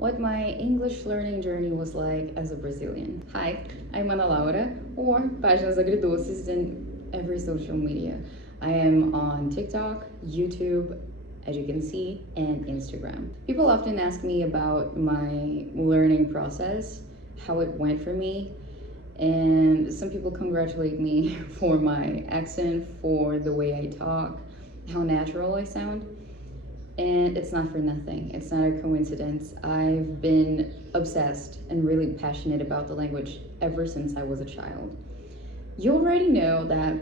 What my English learning journey was like as a Brazilian. Hi, I'm Ana Laura, or Páginas Agridoces in every social media. I am on TikTok, YouTube, as you can see, and Instagram. People often ask me about my learning process, how it went for me, and some people congratulate me for my accent, for the way I talk, how natural I sound. And it's not for nothing. It's not a coincidence. I've been obsessed and really passionate about the language ever since I was a child. You already know that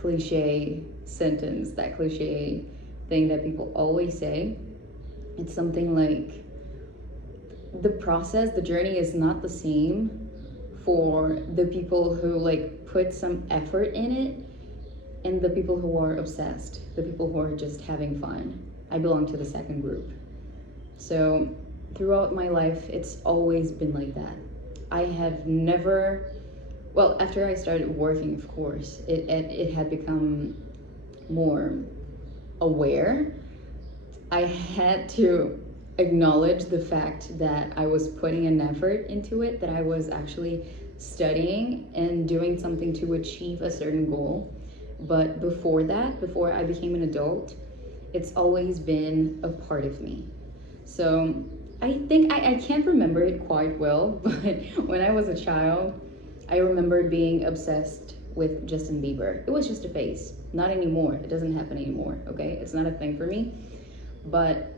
cliche sentence, that cliche thing that people always say. It's something like the process, the journey is not the same for the people who put some effort in it and the people who are obsessed, the people who are just having fun. I belong to the second group. So throughout my life, it's always been like that. I have never, well, after I started working, of course, it had become more aware. I had to acknowledge the fact that I was putting an effort into it, that I was actually studying and doing something to achieve a certain goal. But before that, before I became an adult, it's always been a part of me. So I think I can't remember it quite well, but when I was a child, I remember being obsessed with Justin Bieber. It was just a phase, not anymore. It doesn't happen anymore, okay? It's not a thing for me. But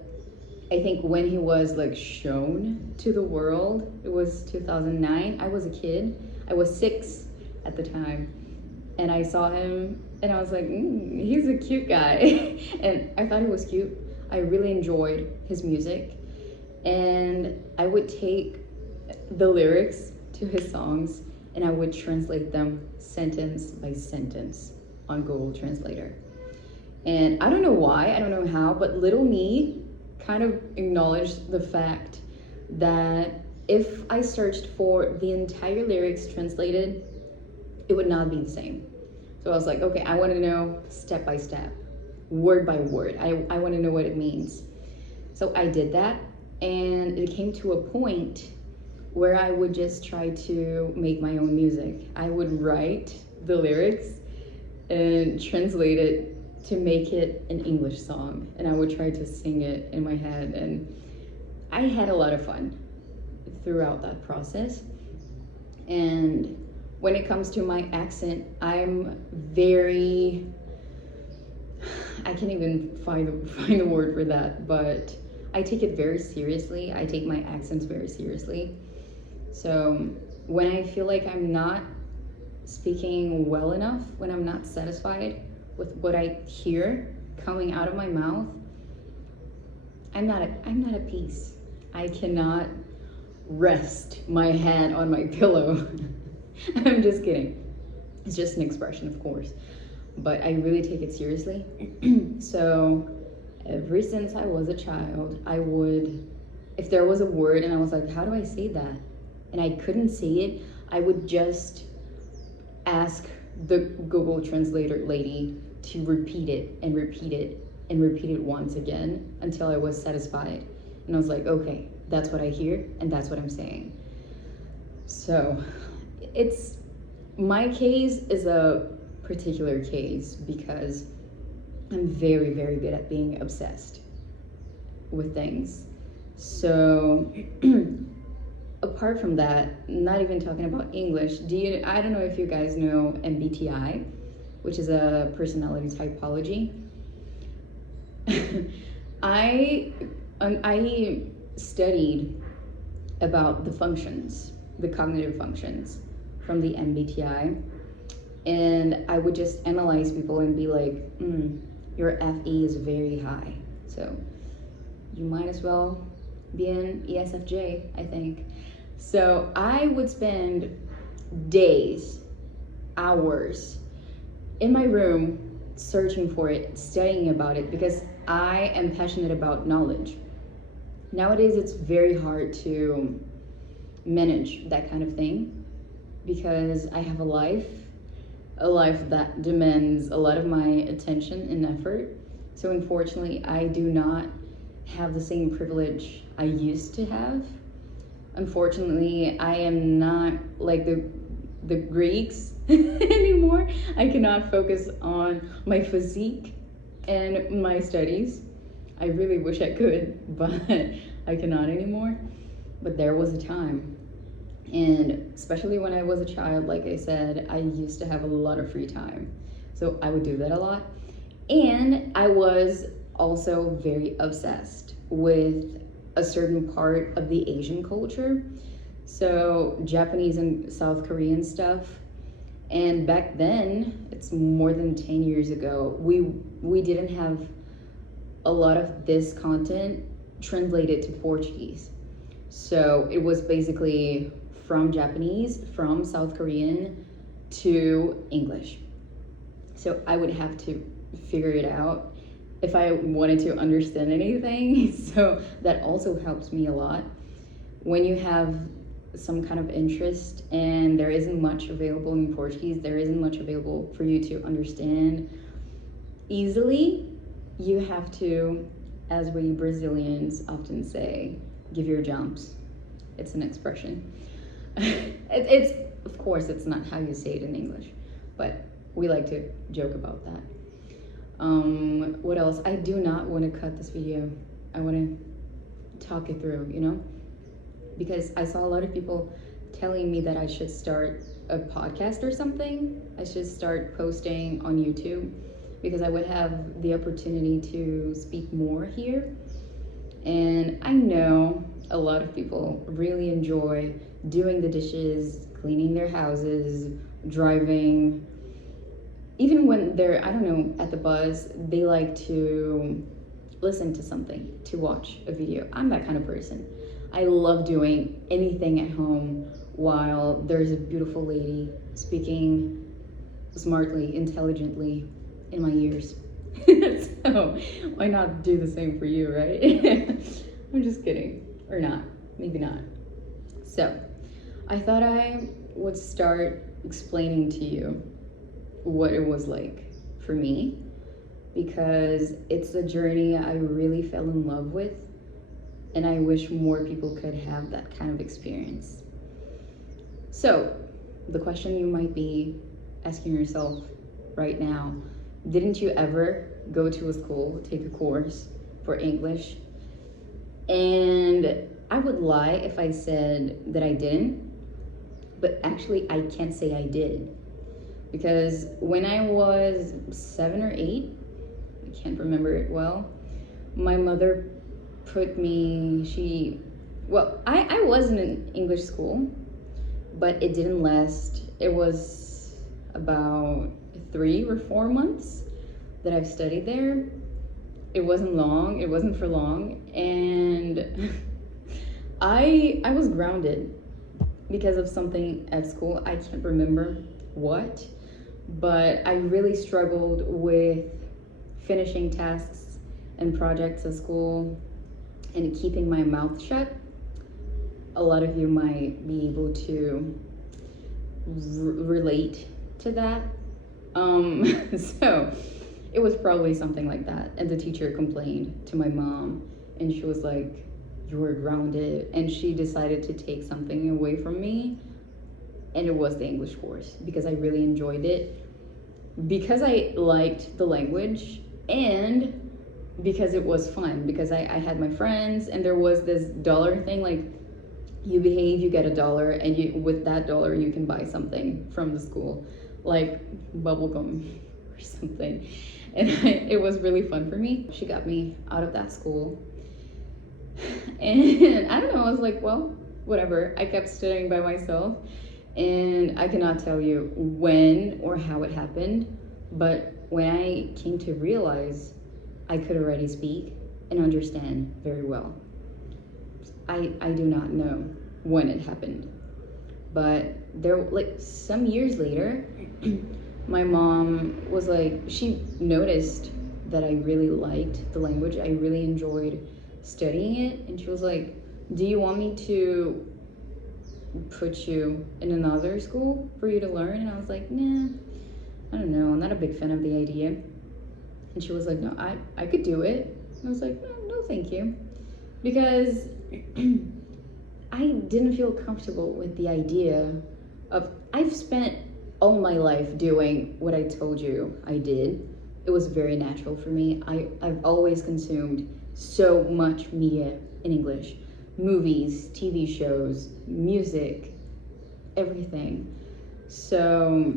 I think when he was shown to the world, it was 2009. I was a kid. I was 6 at the time. And I saw him and I was like, he's a cute guy. And I thought he was cute. I really enjoyed his music. And I would take the lyrics to his songs and I would translate them sentence by sentence on Google Translator. And I don't know why, I don't know how, but little me kind of acknowledged the fact that if I searched for the entire lyrics translated, it would not be the same. So I was like, okay, I want to know step by step, word by word. I want to know what it means. So I did that, and it came to a point where I would just try to make my own music. I would write the lyrics and translate it to make it an English song, and I would try to sing it in my head, and I had a lot of fun throughout that process. And when it comes to my accent, I'm very, I can't even find a word for that, but I take it very seriously. I take my accents very seriously. So when I feel like I'm not speaking well enough, when I'm not satisfied with what I hear coming out of my mouth, I'm not at peace. I cannot rest my head on my pillow. I'm just kidding. It's just an expression, of course, but I really take it seriously. So ever since I was a child, I would, if there was a word and I was like, how do I say that? And I couldn't say it, I would just ask the Google Translator lady to repeat it and repeat it and repeat it once again until I was satisfied. And I was like, okay, that's what I hear and that's what I'm saying. So it's, my case is a particular case because I'm very, very good at being obsessed with things. So apart from that, not even talking about English, I don't know if you guys know MBTI, which is a personality typology. I studied about the functions, the cognitive functions from the MBTI, and I would just analyze people and be like, your FE is very high, so you might as well be an ESFJ, I think. So I would spend days, hours in my room searching for it, studying about it, because I am passionate about knowledge. Nowadays, it's very hard to manage that kind of thing because I have a life that demands a lot of my attention and effort. So unfortunately, I do not have the same privilege I used to have. Unfortunately, I am not like the Greeks anymore. I cannot focus on my physique and my studies. I really wish I could, but I cannot anymore. But there was a time. And especially when I was a child, like I said, I used to have a lot of free time. So I would do that a lot. And I was also very obsessed with a certain part of the Asian culture. So Japanese and South Korean stuff. And back then, it's more than 10 years ago, we didn't have a lot of this content translated to Portuguese. So it was basically from Japanese, from South Korean to English. So I would have to figure it out if I wanted to understand anything. So that also helps me a lot. When you have some kind of interest and there isn't much available in Portuguese, there isn't much available for you to understand easily, you have to, as we Brazilians often say, give your jumps. It's an expression. It's of course, it's not how you say it in English, but we like to joke about that. What else? I do not want to cut this video. I want to talk it through, you know? Because I saw a lot of people telling me that I should start a podcast or something. I should start posting on YouTube because I would have the opportunity to speak more here. And I know a lot of people really enjoy doing the dishes, cleaning their houses, driving. Even when they're, I don't know, at the bus, they like to listen to something, to watch a video. I'm that kind of person. I love doing anything at home while there's a beautiful lady speaking smartly, intelligently in my ears. So why not do the same for you, right? I'm just kidding. Or not. Maybe not. So I thought I would start explaining to you what it was like for me, because it's a journey I really fell in love with, and I wish more people could have that kind of experience. So the question you might be asking yourself right now, didn't you ever go to a school, take a course for English? And I would lie if I said that I didn't, but actually I can't say I did. Because when I was 7 or 8, I can't remember it well, my mother put me, I was in an English school, but it didn't last. It was about 3 or 4 months that I've studied there. It wasn't long, it wasn't for long, and I was grounded because of something at school. I can't remember what, but I really struggled with finishing tasks and projects at school and keeping my mouth shut. A lot of you might be able to relate to that. So it was probably something like that. And the teacher complained to my mom, and she was like, "You were grounded." And she decided to take something away from me. And it was the English course because I really enjoyed it, because I liked the language, and because it was fun, because I had my friends, and there was this dollar thing, like you behave, you get $1, and with that dollar you can buy something from the school, like bubblegum or something. And it was really fun for me. She got me out of that school, and I don't know, I was like, well, whatever. I kept studying by myself, and I cannot tell you when or how it happened, but when I came to realize I could already speak and understand very well. I do not know when it happened, but there, like some years later, my mom was like, she noticed that I really liked the language. I really enjoyed studying it, and she was like, "Do you want me to put you in another school for you to learn?" And I was like, "Nah, I don't know. I'm not a big fan of the idea." And she was like, "No, I could do it." And I was like, "No, no, thank you." because I didn't feel comfortable with the idea of, I've spent all my life doing what I told you I did. It was very natural for me. I've always consumed so much media in English, movies, TV shows, music, everything. So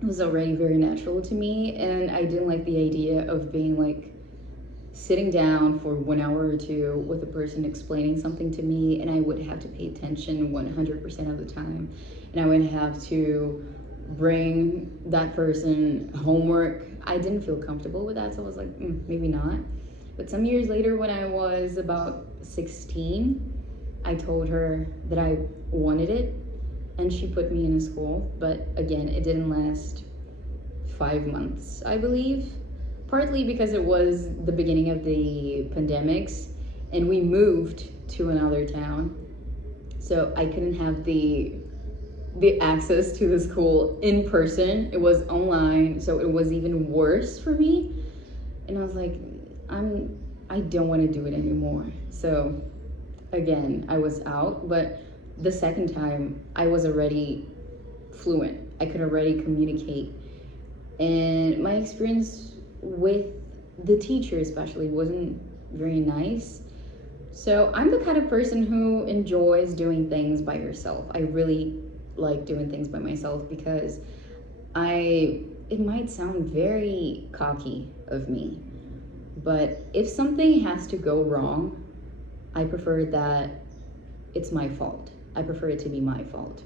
it was already very natural to me, and I didn't like the idea of being like sitting down for 1 hour or two with a person explaining something to me, and I would have to pay attention 100% of the time, and I would have to bring that person homework. I didn't feel comfortable with that, so I was like, maybe not. But some years later, when I was about 16, I told her that I wanted it, and she put me in a school. But again, it didn't last 5 months, I believe. Partly because it was the beginning of the pandemics, and we moved to another town, so I couldn't have the access to the school in person. It was online, so it was even worse for me. And I was like, I don't want to do it anymore. So again, I was out, but the second time I was already fluent. I could already communicate. And my experience with the teacher especially wasn't very nice. So I'm the kind of person who enjoys doing things by herself. I really like doing things by myself because it might sound very cocky of me, but if something has to go wrong, I prefer that it's my fault. I prefer it to be my fault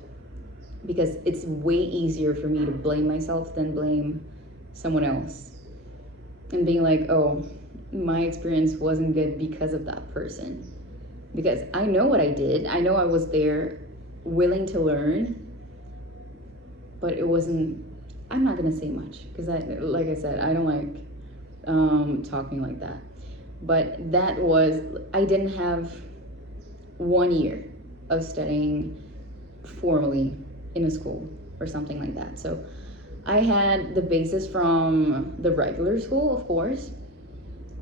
because it's way easier for me to blame myself than blame someone else and being like, oh, my experience wasn't good because of that person. Because I know what I did. I know I was there willing to learn, but it wasn't, I'm not gonna say much because like I said, I don't like talking like that. But I didn't have 1 year of studying formally in a school or something like that. So I had the basis from the regular school, of course.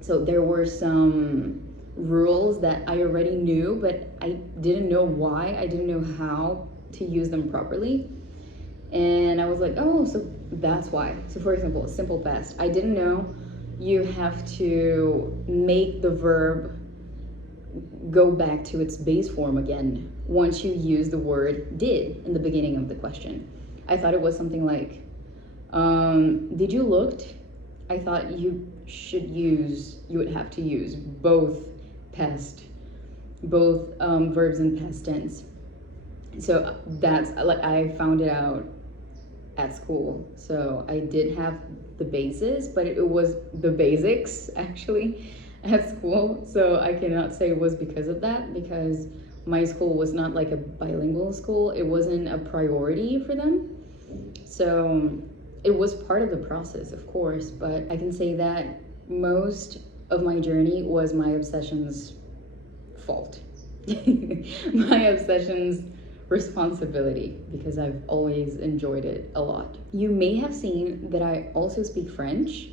So there were some rules that I already knew, but I didn't know why. I didn't know how to use them properly. And I was like, oh, so that's why. So for example, simple past. I didn't know you have to make the verb go back to its base form again once you use the word did in the beginning of the question. I thought it was something like, did you looked? I thought you would have to use both verbs in past tense. So that's like, I found it out at school. So I did have the basis, but it was the basics actually at school. So I cannot say it was because of that, because my school was not like a bilingual school. It wasn't a priority for them. So it was part of the process, of course, but I can say that most of my journey was my obsession's fault. My obsession's responsibility, because I've always enjoyed it a lot. You may have seen that I also speak French,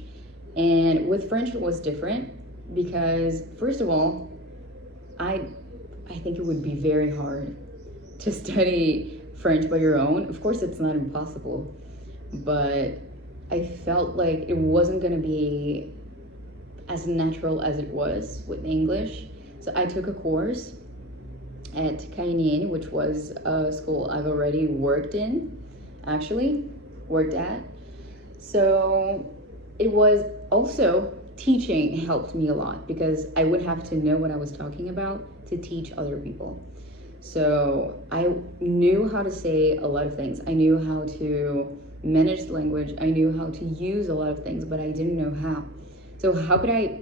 and with French it was different because, first of all, I think it would be very hard to study French by your own. Of course, it's not impossible, but I felt like it wasn't gonna be as natural as it was with English. So I took a course at KNN, which was a school I've already worked at. So it was also, teaching helped me a lot because I would have to know what I was talking about to teach other people. So I knew how to say a lot of things. I knew how to manage the language. I knew how to use a lot of things, but I didn't know how. So how could I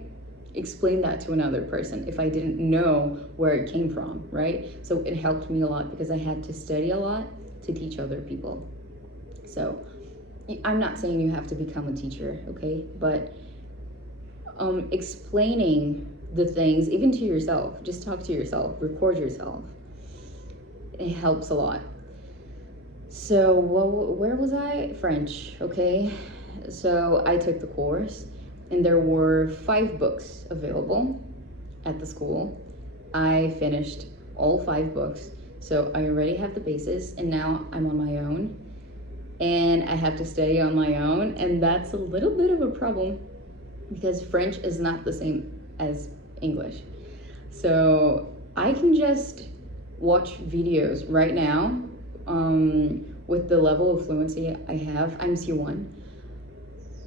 explain that to another person if I didn't know where it came from, right? So it helped me a lot because I had to study a lot to teach other people. So I'm not saying you have to become a teacher, okay? But explaining the things, even to yourself, just talk to yourself, record yourself. It helps a lot. So where was I? French, okay? So I took the course, and there were 5 books available at the school. I finished all 5 books, so I already have the basis, and now I'm on my own. And I have to study on my own, and that's a little bit of a problem because French is not the same as English. So I can just watch videos right now with the level of fluency I have. I'm C1.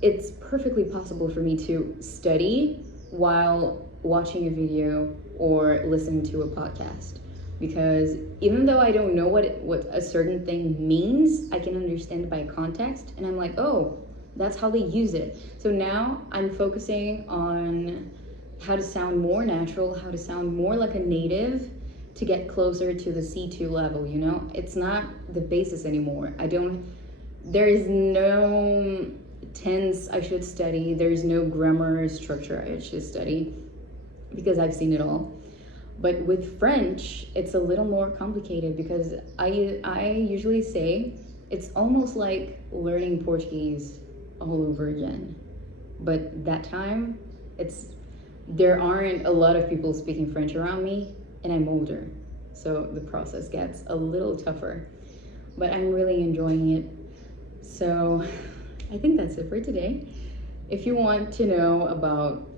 It's perfectly possible for me to study while watching a video or listening to a podcast, because even though I don't know what a certain thing means, I can understand by context, and I'm like, oh, that's how they use it. So now I'm focusing on how to sound more natural, how to sound more like a native, to get closer to the C2 level, you know? It's not the basis anymore. There is no tense I should study, there's no grammar structure I should study, because I've seen it all. But with French, it's a little more complicated, because I usually say it's almost like learning Portuguese all over again. But that time, there aren't a lot of people speaking French around me, and I'm older, so the process gets a little tougher. But I'm really enjoying it. So I think that's it for today. If you want to know about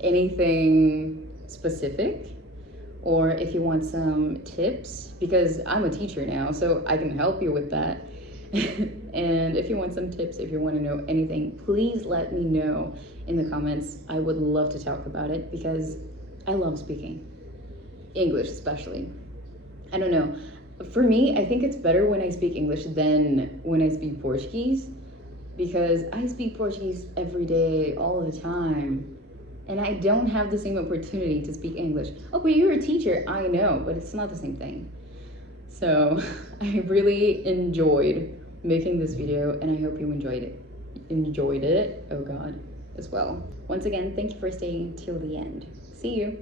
anything specific, or if you want some tips, because I'm a teacher now, so I can help you with that. And if you want some tips, if you want to know anything, please let me know in the comments. I would love to talk about it, because I love speaking English, especially. I don't know. For me, I think it's better when I speak English than when I speak Portuguese, because I speak Portuguese every day, all the time. And I don't have the same opportunity to speak English. Oh, but you're a teacher, I know, but it's not the same thing. So I really enjoyed making this video, and I hope you enjoyed it, oh God, as well. Once again, thank you for staying till the end. See you.